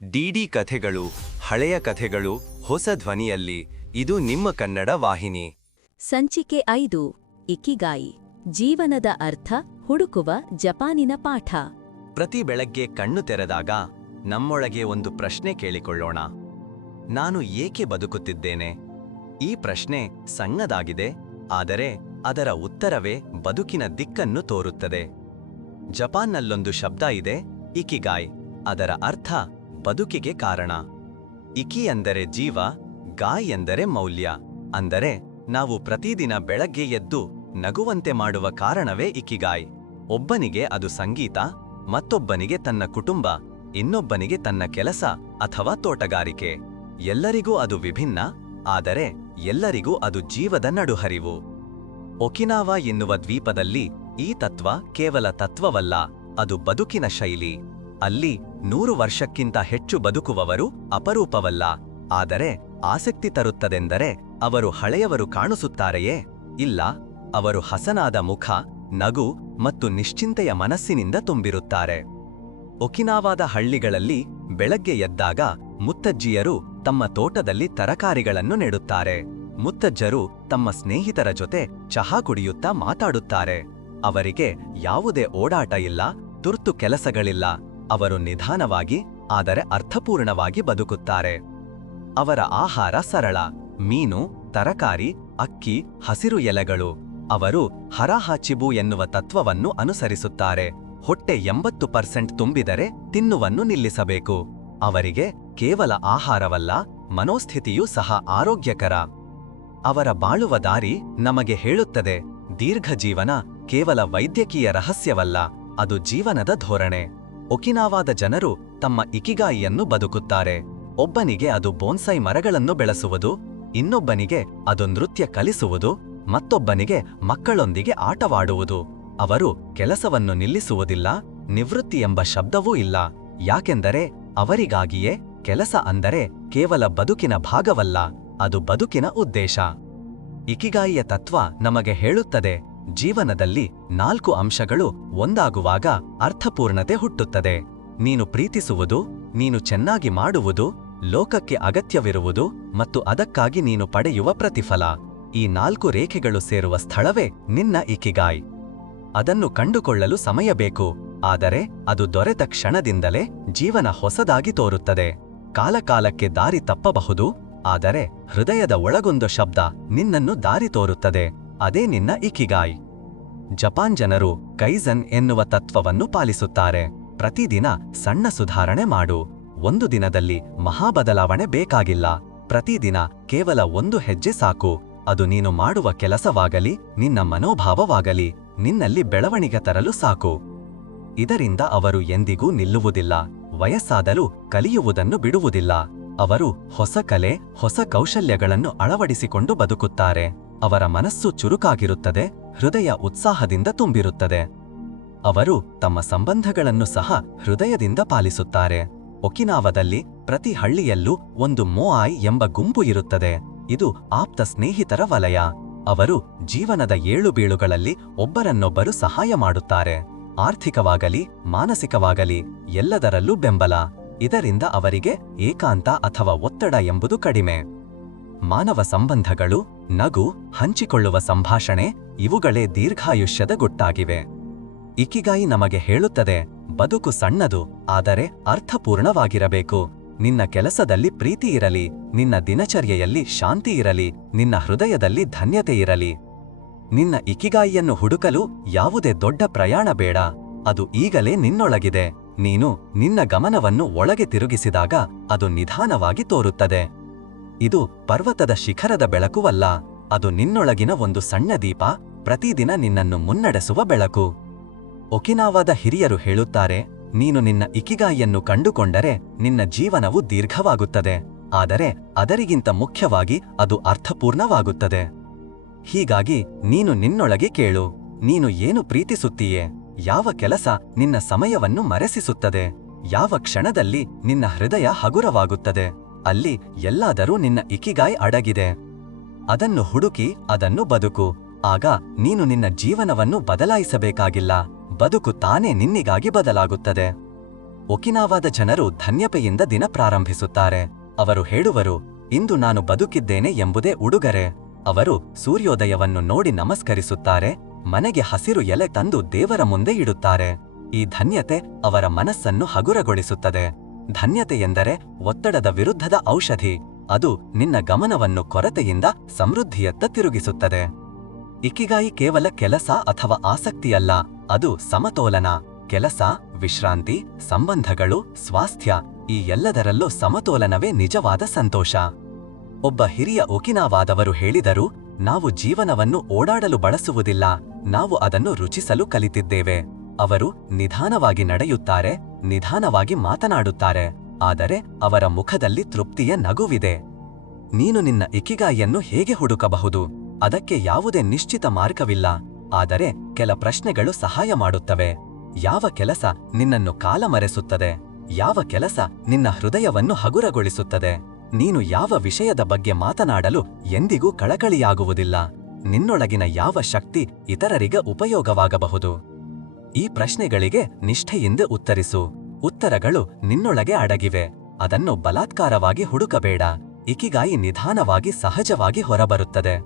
DD ಕಥೆಗಳು, ಹಳೆಯ ಕಥೆಗಳು ಹೊಸ ಧ್ವನಿಯಲ್ಲಿ. ಇದು ನಿಮ್ಮ ಕನ್ನಡ ವಾಹಿನಿ. ಸಂಚಿಕೆ 5 ಇಕಿಗಾಯಿ ಜೀವನದ ಅರ್ಥ ಹುಡುಕುವ ಜಪಾನಿನ ಪಾಠ. ಪ್ರತಿ ಬೆಳಗ್ಗೆ ಕಣ್ಣು ತೆರೆದಾಗ ನಮ್ಮೊಳಗೆ ಒಂದು ಪ್ರಶ್ನೆ ಕೇಳಿಕೊಳ್ಳೋಣ. ನಾನು ಏಕೆ ಬದುಕುತ್ತಿದ್ದೇನೆ? ಈ ಪ್ರಶ್ನೆ ಸಣ್ಣದಾಗಿದೆ, ಆದರೆ ಅದರ ಉತ್ತರವೇ ಬದುಕಿನ ದಿಕ್ಕನ್ನು ತೋರುತ್ತದೆ. ಜಪಾನ್ನಲ್ಲೊಂದು ಶಬ್ದ ಇದೆ, ಇಕಿಗಾಯ್. ಅದರ ಅರ್ಥ ಬದುಕಿಗೆ ಕಾರಣ. ಇಕಿ ಎಂದರೆ ಜೀವ, ಗಾಯ್ ಎಂದರೆ ಮೌಲ್ಯ. ಅಂದರೆ ನಾವು ಪ್ರತಿದಿನ ಬೆಳಗ್ಗೆ ಎದ್ದು ನಗುವಂತೆ ಮಾಡುವ ಕಾರಣವೇ ಇಕಿಗಾಯ್. ಒಬ್ಬನಿಗೆ ಅದು ಸಂಗೀತ, ಮತ್ತೊಬ್ಬನಿಗೆ ತನ್ನ ಕುಟುಂಬ, ಇನ್ನೊಬ್ಬನಿಗೆ ತನ್ನ ಕೆಲಸ ಅಥವಾ ತೋಟಗಾರಿಕೆ. ಎಲ್ಲರಿಗೂ ಅದು ವಿಭಿನ್ನ, ಆದರೆ ಎಲ್ಲರಿಗೂ ಅದು ಜೀವದ ನಡುಹರಿವು. ಒಕಿನಾವಾ ಎನ್ನುವ ದ್ವೀಪದಲ್ಲಿ ಈ ತತ್ವ ಕೇವಲ ತತ್ವವಲ್ಲ, ಅದು ಬದುಕಿನ ಶೈಲಿ. ಅಲ್ಲಿ 100 ವರ್ಷಕ್ಕಿಂತ ಹೆಚ್ಚು ಬದುಕುವವರು ಅಪರೂಪವಲ್ಲ. ಆದರೆ ಆಸಕ್ತಿ ತರುತ್ತದೆಂದರೆ ಅವರು ಹಳೆಯವರು ಕಾಣಿಸುತ್ತಾರೆಯೇ? ಇಲ್ಲ, ಅವರು ಹಸನಾದ ಮುಖ, ನಗು ಮತ್ತು ನಿಶ್ಚಿಂತೆಯ ಮನಸ್ಸಿನಿಂದ ತುಂಬಿರುತ್ತಾರೆ. ಒಕಿನಾವಾದ ಹಳ್ಳಿಗಳಲ್ಲಿ ಬೆಳಗ್ಗೆ ಎದ್ದಾಗ ಮುತ್ತಜ್ಜಿಯರು ತಮ್ಮ ತೋಟದಲ್ಲಿ ತರಕಾರಿಗಳನ್ನು ನೆಡುತ್ತಾರೆ. ಮುತ್ತಜ್ಜರು ತಮ್ಮ ಸ್ನೇಹಿತರ ಜೊತೆ ಚಹಾ ಕುಡಿಯುತ್ತಾ ಮಾತಾಡುತ್ತಾರೆ. ಅವರಿಗೆ ಯಾವುದೇ ಓಡಾಟ ಇಲ್ಲ, ತುರ್ತು ಕೆಲಸಗಳಿಲ್ಲ. ಅವರು ನಿಧಾನವಾಗಿ ಆದರೆ ಅರ್ಥಪೂರ್ಣವಾಗಿ ಬದುಕುತ್ತಾರೆ. ಅವರ ಆಹಾರ ಸರಳ: ಮೀನು, ತರಕಾರಿ, ಅಕ್ಕಿ, ಹಸಿರು ಎಲೆಗಳು. ಅವರು ಹರಾಹಾಚಿಬು ಎನ್ನುವ ತತ್ವವನ್ನು ಅನುಸರಿಸುತ್ತಾರೆ. ಹೊಟ್ಟೆ 80% ತುಂಬಿದರೆ ತಿನ್ನುವನ್ನು ನಿಲ್ಲಿಸಬೇಕು. ಅವರಿಗೆ ಕೇವಲ ಆಹಾರವಲ್ಲ, ಮನೋಸ್ಥಿತಿಯೂ ಸಹ ಆರೋಗ್ಯಕರ. ಅವರ ಬಾಳುವ ದಾರಿ ನಮಗೆ ಹೇಳುತ್ತದೆ, ದೀರ್ಘ ಜೀವನ ಕೇವಲ ವೈದ್ಯಕೀಯ ರಹಸ್ಯವಲ್ಲ, ಅದು ಜೀವನದ ಧೋರಣೆ. ಒಕಿನಾವಾದ ಜನರು ತಮ್ಮ ಇಕಿಗಾಯಿಯನ್ನು ಬದುಕುತ್ತಾರೆ. ಒಬ್ಬನಿಗೆ ಅದು ಬೋನ್ಸೈ ಮರಗಳನ್ನು ಬೆಳೆಸುವುದು, ಇನ್ನೊಬ್ಬನಿಗೆ ಅದು ನೃತ್ಯ ಕಲಿಸುವುದು, ಮತ್ತೊಬ್ಬನಿಗೆ ಮಕ್ಕಳೊಂದಿಗೆ ಆಟವಾಡುವುದು. ಅವರು ಕೆಲಸವನ್ನು ನಿಲ್ಲಿಸುವುದಿಲ್ಲ, ನಿವೃತ್ತಿ ಎಂಬ ಶಬ್ದವೂ ಇಲ್ಲ. ಯಾಕೆಂದರೆ ಅವರಿಗಾಗಿಯೇ ಕೆಲಸ ಅಂದರೆ ಕೇವಲ ಬದುಕಿನ ಭಾಗವಲ್ಲ, ಅದು ಬದುಕಿನ ಉದ್ದೇಶ. ಇಕಿಗಾಯಿಯ ತತ್ವ ನಮಗೆ ಹೇಳುತ್ತದೆ, ಜೀವನದಲ್ಲಿ 4 ಅಂಶಗಳು ಒಂದಾಗುವಾಗ ಅರ್ಥಪೂರ್ಣತೆ ಹುಟ್ಟುತ್ತದೆ. ನೀನು ಪ್ರೀತಿಸುವುದು, ನೀನು ಚೆನ್ನಾಗಿ ಮಾಡುವುದು, ಲೋಕಕ್ಕೆ ಅಗತ್ಯವಿರುವುದು ಮತ್ತು ಅದಕ್ಕಾಗಿ ನೀನು ಪಡೆಯುವ ಪ್ರತಿಫಲ. ಈ 4 ರೇಖೆಗಳು ಸೇರುವ ಸ್ಥಳವೇ ನಿನ್ನ ಇಕಿಗಾಯ್. ಅದನ್ನು ಕಂಡುಕೊಳ್ಳಲು ಸಮಯ ಬೇಕು, ಆದರೆ ಅದು ದೊರೆತ ಕ್ಷಣದಿಂದಲೇ ಜೀವನ ಹೊಸದಾಗಿ ತೋರುತ್ತದೆ. ಕಾಲಕಾಲಕ್ಕೆ ದಾರಿ ತಪ್ಪಬಹುದು, ಆದರೆ ಹೃದಯದ ಒಳಗೊಂದು ಶಬ್ದ ನಿನ್ನನ್ನು ದಾರಿ ತೋರುತ್ತದೆ. ಅದೇ ನಿನ್ನ ಇಕಿಗಾಯ್. ಜಪಾನ್ ಜನರು ಕೈಜನ್ ಎನ್ನುವ ತತ್ವವನ್ನು ಪಾಲಿಸುತ್ತಾರೆ. ಪ್ರತಿದಿನ ಸಣ್ಣ ಸುಧಾರಣೆ ಮಾಡು. ಒಂದು ದಿನದಲ್ಲಿ ಮಹಾಬದಲಾವಣೆ ಬೇಕಾಗಿಲ್ಲ. ಪ್ರತಿದಿನ ಕೇವಲ 1 ಹೆಜ್ಜೆ ಸಾಕು. ಅದು ನೀನು ಮಾಡುವ ಕೆಲಸವಾಗಲಿ, ನಿನ್ನ ಮನೋಭಾವವಾಗಲಿ, ನಿನ್ನಲ್ಲಿ ಬೆಳವಣಿಗೆ ತರಲು ಸಾಕು. ಇದರಿಂದ ಅವರು ಎಂದಿಗೂ ನಿಲ್ಲುವುದಿಲ್ಲ. ವಯಸ್ಸಾದರೂ ಕಲಿಯುವುದನ್ನು ಬಿಡುವುದಿಲ್ಲ. ಅವರು ಹೊಸ ಕಲೆ, ಹೊಸ ಕೌಶಲ್ಯಗಳನ್ನು ಅಳವಡಿಸಿಕೊಂಡು ಬದುಕುತ್ತಾರೆ. ಅವರ ಮನಸ್ಸು ಚುರುಕಾಗಿರುತ್ತದೆ, ಹೃದಯ ಉತ್ಸಾಹದಿಂದ ತುಂಬಿರುತ್ತದೆ. ಅವರು ತಮ್ಮ ಸಂಬಂಧಗಳನ್ನು ಸಹ ಹೃದಯದಿಂದ ಪಾಲಿಸುತ್ತಾರೆ. ಒಕಿನಾವದಲ್ಲಿ ಪ್ರತಿ ಹಳ್ಳಿಯಲ್ಲೂ ಒಂದು ಮೊಆಯ್ ಎಂಬ ಗುಂಪು ಇರುತ್ತದೆ. ಇದು ಆಪ್ತ ಸ್ನೇಹಿತರ ವಲಯ. ಅವರು ಜೀವನದ ಏಳುಬೀಳುಗಳಲ್ಲಿ ಒಬ್ಬರನ್ನೊಬ್ಬರು ಸಹಾಯ ಮಾಡುತ್ತಾರೆ. ಆರ್ಥಿಕವಾಗಲಿ, ಮಾನಸಿಕವಾಗಲಿ, ಎಲ್ಲದರಲ್ಲೂ ಬೆಂಬಲ. ಇದರಿಂದ ಅವರಿಗೆ ಏಕಾಂತ ಅಥವಾ ಒತ್ತಡ ಎಂಬುದು ಕಡಿಮೆ. ಮಾನವ ಸಂಬಂಧಗಳು, ನಗು, ಹಂಚಿಕೊಳ್ಳುವ ಸಂಭಾಷಣೆ ಇವುಗಳೇ ದೀರ್ಘಾಯುಷ್ಯದ ಗುಟ್ಟಾಗಿವೆ. ಇಕಿಗಾಯಿ ನಮಗೆ ಹೇಳುತ್ತದೆ, ಬದುಕು ಸಣ್ಣದು, ಆದರೆ ಅರ್ಥಪೂರ್ಣವಾಗಿರಬೇಕು. ನಿನ್ನ ಕೆಲಸದಲ್ಲಿ ಪ್ರೀತಿ ಇರಲಿ, ನಿನ್ನ ದಿನಚರ್ಯೆಯಲ್ಲಿ ಶಾಂತಿ ಇರಲಿ, ನಿನ್ನ ಹೃದಯದಲ್ಲಿ ಧನ್ಯತೆ ಇರಲಿ. ನಿನ್ನ ಇಕಿಗಾಯಿಯನ್ನು ಹುಡುಕಲು ಯಾವುದೇ ದೊಡ್ಡ ಪ್ರಯಾಣ ಬೇಡ, ಅದು ಈಗಲೇ ನಿನ್ನೊಳಗಿದೆ. ನೀನು ನಿನ್ನ ಗಮನವನ್ನು ಒಳಗೆ ತಿರುಗಿಸಿದಾಗ ಅದು ನಿಧಾನವಾಗಿ ತೋರುತ್ತದೆ. ಇದು ಪರ್ವತದ ಶಿಖರದ ಬೆಳಕುವಲ್ಲ, ಅದು ನಿನ್ನೊಳಗಿನ ಒಂದು ಸಣ್ಣ ದೀಪ, ಪ್ರತಿದಿನ ನಿನ್ನನ್ನು ಮುನ್ನಡೆಸುವ ಬೆಳಕು. ಒಕಿನಾವಾದ ಹಿರಿಯರು ಹೇಳುತ್ತಾರೆ, ನೀನು ನಿನ್ನ ಇಕಿಗಾಯಿಯನ್ನು ಕಂಡುಕೊಂಡರೆ ನಿನ್ನ ಜೀವನವು ದೀರ್ಘವಾಗುತ್ತದೆ, ಆದರೆ ಅದರಿಗಿಂತ ಮುಖ್ಯವಾಗಿ ಅದು ಅರ್ಥಪೂರ್ಣವಾಗುತ್ತದೆ. ಹೀಗಾಗಿ ನೀನು ನಿನ್ನೊಳಗೆ ಕೇಳು, ನೀನು ಏನು ಪ್ರೀತಿಸುತ್ತೀಯೆ? ಯಾವ ಕೆಲಸ ನಿನ್ನ ಸಮಯವನ್ನು ಮರೆಸಿಸುತ್ತದೆ? ಯಾವ ಕ್ಷಣದಲ್ಲಿ ನಿನ್ನ ಹೃದಯ ಹಗುರವಾಗುತ್ತದೆ? ಅಲ್ಲಿ ಎಲ್ಲಾದರೂ ನಿನ್ನ ಇಕಿಗಾಯ್ ಅಡಗಿದೆ. ಅದನ್ನು ಹುಡುಕಿ ಅದನ್ನು ಬದುಕು. ಆಗ ನೀನು ನಿನ್ನ ಜೀವನವನ್ನು ಬದಲಾಯಿಸಬೇಕಾಗಿಲ್ಲ, ಬದುಕು ತಾನೇ ನಿನ್ನಿಗಾಗಿ ಬದಲಾಗುತ್ತದೆ. ಒಕಿನಾವಾದ ಜನರು ಧನ್ಯತೆಯಿಂದ ದಿನ ಪ್ರಾರಂಭಿಸುತ್ತಾರೆ. ಅವರು ಹೇಳುವರು, ಇಂದು ನಾನು ಬದುಕಿದ್ದೇನೆ ಎಂಬುದೇ ಉಡುಗೊರೆ. ಅವರು ಸೂರ್ಯೋದಯವನ್ನು ನೋಡಿ ನಮಸ್ಕರಿಸುತ್ತಾರೆ, ಮನೆಗೆ ಹಸಿರು ಎಲೆ ತಂದು ದೇವರ ಮುಂದೆ ಇಡುತ್ತಾರೆ. ಈ ಧನ್ಯತೆ ಅವರ ಮನಸ್ಸನ್ನು ಹಗುರಗೊಳಿಸುತ್ತದೆ. ಧನ್ಯತೆ ಎಂದರೆ ಒತ್ತಡದ ವಿರುದ್ಧದ ಔಷಧಿ. ಅದು ನಿನ್ನ ಗಮನವನ್ನು ಕೊರತೆಯಿಂದ ಸಮೃದ್ಧಿಯತ್ತ ತಿರುಗಿಸುತ್ತದೆ. ಇಕಿಗಾಯಿ ಕೇವಲ ಕೆಲಸ ಅಥವಾ ಆಸಕ್ತಿಯಲ್ಲ, ಅದು ಸಮತೋಲನ. ಕೆಲಸ, ವಿಶ್ರಾಂತಿ, ಸಂಬಂಧಗಳು, ಸ್ವಾಸ್ಥ್ಯ ಈ ಎಲ್ಲದರಲ್ಲೂ ಸಮತೋಲನವೇ ನಿಜವಾದ ಸಂತೋಷ. ಒಬ್ಬ ಹಿರಿಯ ಒಕಿನಾವಾದವರು ಹೇಳಿದರು, ನಾವು ಜೀವನವನ್ನು ಓಡಾಡಲು ಬಳಸುವುದಿಲ್ಲ, ನಾವು ಅದನ್ನು ರುಚಿಸಲು ಕಲಿತಿದ್ದೇವೆ. ಅವರು ನಿಧಾನವಾಗಿ ನಡೆಯುತ್ತಾರೆ, ನಿಧಾನವಾಗಿ ಮಾತನಾಡುತ್ತಾರೆ, ಆದರೆ ಅವರ ಮುಖದಲ್ಲಿ ತೃಪ್ತಿಯ ನಗುವಿದೆ. ನೀನು ನಿನ್ನ ಇಕಿಗಾಯಿಯನ್ನು ಹೇಗೆ ಹುಡುಕಬಹುದು? ಅದಕ್ಕೆ ಯಾವುದೇ ನಿಶ್ಚಿತ ಮಾರ್ಗವಿಲ್ಲ, ಆದರೆ ಕೆಲ ಪ್ರಶ್ನೆಗಳು ಸಹಾಯ ಮಾಡುತ್ತವೆ. ಯಾವ ಕೆಲಸ ನಿನ್ನನ್ನು ಕಾಲಮರೆಸುತ್ತದೆ? ಯಾವ ಕೆಲಸ ನಿನ್ನ ಹೃದಯವನ್ನು ಹಗುರಗೊಳಿಸುತ್ತದೆ? ನೀನು ಯಾವ ವಿಷಯದ ಬಗ್ಗೆ ಮಾತನಾಡಲು ಎಂದಿಗೂ ಕಳಕಳಿಯಾಗುವುದಿಲ್ಲ? ನಿನ್ನೊಳಗಿನ ಯಾವ ಶಕ್ತಿ ಇತರರಿಗೆ ಉಪಯೋಗವಾಗಬಹುದು? ಈ ಪ್ರಶ್ನೆಗಳಿಗೆ ನಿಷ್ಠೆಯಿಂದ ಉತ್ತರಿಸು. ಉತ್ತರಗಳು ನಿನ್ನೊಳಗೆ ಅಡಗಿವೆ, ಅದನ್ನು ಬಲಾತ್ಕಾರವಾಗಿ ಹುಡುಕಬೇಡ. ಇಕಿಗಾಯಿ ನಿಧಾನವಾಗಿ ಸಹಜವಾಗಿ ಹೊರಬರುತ್ತದೆ.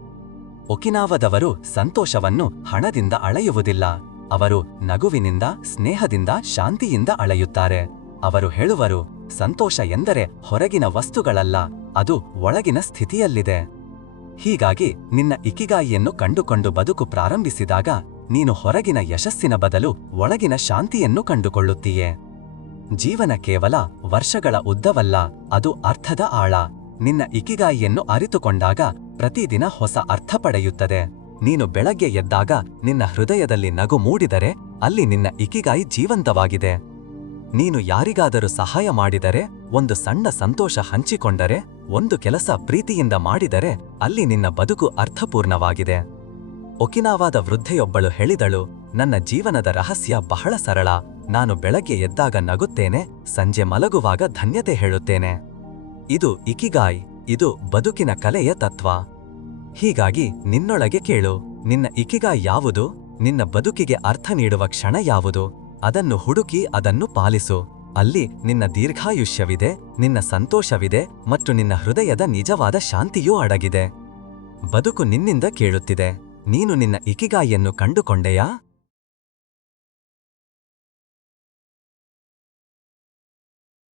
ಒಕಿನಾವದವರು ಸಂತೋಷವನ್ನು ಹಣದಿಂದ ಅಳೆಯುವುದಿಲ್ಲ, ಅವರು ನಗುವಿನಿಂದ, ಸ್ನೇಹದಿಂದ, ಶಾಂತಿಯಿಂದ ಅಳೆಯುತ್ತಾರೆ. ಅವರು ಹೇಳುವರು, ಸಂತೋಷ ಎಂದರೆ ಹೊರಗಿನ ವಸ್ತುಗಳಲ್ಲ, ಅದು ಒಳಗಿನ ಸ್ಥಿತಿಯಲ್ಲಿದೆ. ಹೀಗಾಗಿ ನಿನ್ನ ಇಕಿಗಾಯಿಯನ್ನು ಕಂಡುಕೊಂಡು ಬದುಕು ಪ್ರಾರಂಭಿಸಿದಾಗ ನೀನು ಹೊರಗಿನ ಯಶಸ್ಸಿನ ಬದಲು ಒಳಗಿನ ಶಾಂತಿಯನ್ನು ಕಂಡುಕೊಳ್ಳುತ್ತೀಯೆ. ಜೀವನ ಕೇವಲ ವರ್ಷಗಳ ಉದ್ದವಲ್ಲ, ಅದು ಅರ್ಥದ ಆಳ. ನಿನ್ನ ಇಕಿಗಾಯಿಯನ್ನು ಅರಿತುಕೊಂಡಾಗ ಪ್ರತಿದಿನ ಹೊಸ ಅರ್ಥ ಪಡೆಯುತ್ತದೆ. ನೀನು ಬೆಳಗ್ಗೆ ಎದ್ದಾಗ ನಿನ್ನ ಹೃದಯದಲ್ಲಿ ನಗು ಮೂಡಿದರೆ ಅಲ್ಲಿ ನಿನ್ನ ಇಕಿಗಾಯಿ ಜೀವಂತವಾಗಿದೆ. ನೀನು ಯಾರಿಗಾದರೂ ಸಹಾಯ ಮಾಡಿದರೆ, ಒಂದು ಸಣ್ಣ ಸಂತೋಷ ಹಂಚಿಕೊಂಡರೆ, ಒಂದು ಕೆಲಸ ಪ್ರೀತಿಯಿಂದ ಮಾಡಿದರೆ ಅಲ್ಲಿ ನಿನ್ನ ಬದುಕು ಅರ್ಥಪೂರ್ಣವಾಗಿದೆ. ಒಕಿನಾವಾದ ವೃದ್ಧೆಯೊಬ್ಬಳು ಹೇಳಿದಳು, ನನ್ನ ಜೀವನದ ರಹಸ್ಯ ಬಹಳ ಸರಳ. ನಾನು ಬೆಳಗ್ಗೆ ಎದ್ದಾಗ ನಗುತ್ತೇನೆ, ಸಂಜೆ ಮಲಗುವಾಗ ಧನ್ಯತೆ ಹೇಳುತ್ತೇನೆ. ಇದು ಇಕಿಗಾಯ್, ಇದು ಬದುಕಿನ ಕಲೆಯ ತತ್ವ. ಹೀಗಾಗಿ ನಿನ್ನೊಳಗೆ ಕೇಳು, ನಿನ್ನ ಇಕಿಗಾಯ್ ಯಾವುದು? ನಿನ್ನ ಬದುಕಿಗೆ ಅರ್ಥ ನೀಡುವ ಕ್ಷಣ ಯಾವುದು? ಅದನ್ನು ಹುಡುಕಿ ಅದನ್ನು ಪಾಲಿಸು. ಅಲ್ಲಿ ನಿನ್ನ ದೀರ್ಘಾಯುಷ್ಯವಿದೆ, ನಿನ್ನ ಸಂತೋಷವಿದೆ ಮತ್ತು ನಿನ್ನ ಹೃದಯದ ನಿಜವಾದ ಶಾಂತಿಯೂ ಅಡಗಿದೆ. ಬದುಕು ನಿನ್ನಿಂದ ಕೇಳುತ್ತಿದೆ. ನೀನು ನಿನ್ನ ಇಕಿಗಾಯಿಯನ್ನು ಕಂಡುಕೊಂಡೆಯಾ?